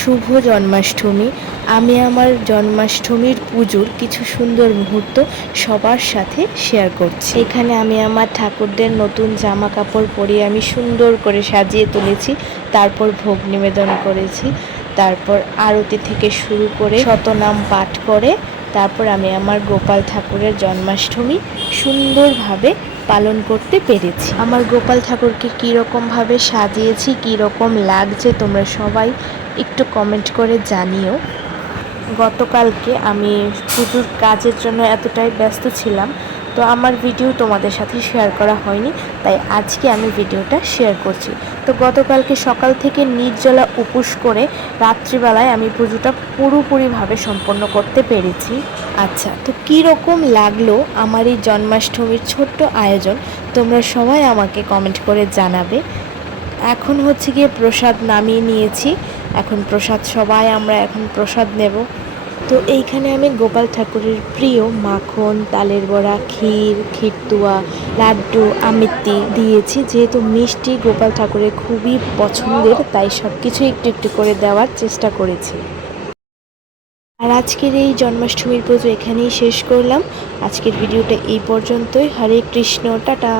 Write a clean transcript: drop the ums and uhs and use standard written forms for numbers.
শুভ জন্মাষ্টমী। আমি আমার জন্মাষ্টমীর পুজোর কিছু সুন্দর মুহূর্ত সবার সাথে শেয়ার করছি। এখানে আমি আমার ঠাকুরদের নতুন জামা কাপড় পরিয়ে আমি সুন্দর করে সাজিয়ে তুলেছি, তারপর ভোগ নিবেদন করেছি, তারপর আরতি থেকে শুরু করে শতনাম পাঠ করে তারপর আমি আমার গোপাল ঠাকুরের জন্মাষ্টমী সুন্দরভাবে পালন করতে পেরেছি। আমার গোপাল ঠাকুরকে কীরকমভাবে সাজিয়েছি, কীরকম লাগছে তোমরা সবাই একটু কমেন্ট করে জানিও। গতকালকে আমি পুজোর কাজের জন্য এতটাই ব্যস্ত ছিলাম, তো আমার ভিডিও তোমাদের সাথে শেয়ার করা হয়নি, তাই আজকে আমি ভিডিওটা শেয়ার করছি। তো গতকালকে সকাল থেকে নির্জলা উপোস করে রাত্রিবেলায় আমি পুজোটা পুরোপুরিভাবে সম্পন্ন করতে পেরেছি। আচ্ছা, তো কীরকম লাগলো আমার এই জন্মাষ্টমীর ছোট্ট আয়োজন তোমরা সবাই আমাকে কমেন্ট করে জানাবে। এখন হচ্ছে গিয়ে প্রসাদ নামিয়ে নিয়েছি, এখন প্রসাদ সবাই আমরা এখন প্রসাদ নেব। তো এইখানে আমি গোপাল ঠাকুরের প্রিয় মাখন, তালের বড়া, ক্ষীর, ক্ষীরতুয়া, লাড্ডু, আমিত্তি দিয়েছি। যেহেতু মিষ্টি গোপাল ঠাকুরের খুবই পছন্দের, তাই সব কিছু একটু একটু করে দেওয়ার চেষ্টা করেছি। আর আজকের এই জন্মাষ্টমীর পুজো এখানেই শেষ করলাম। আজকের ভিডিওটা এই পর্যন্তই। হরে কৃষ্ণ, টাটা।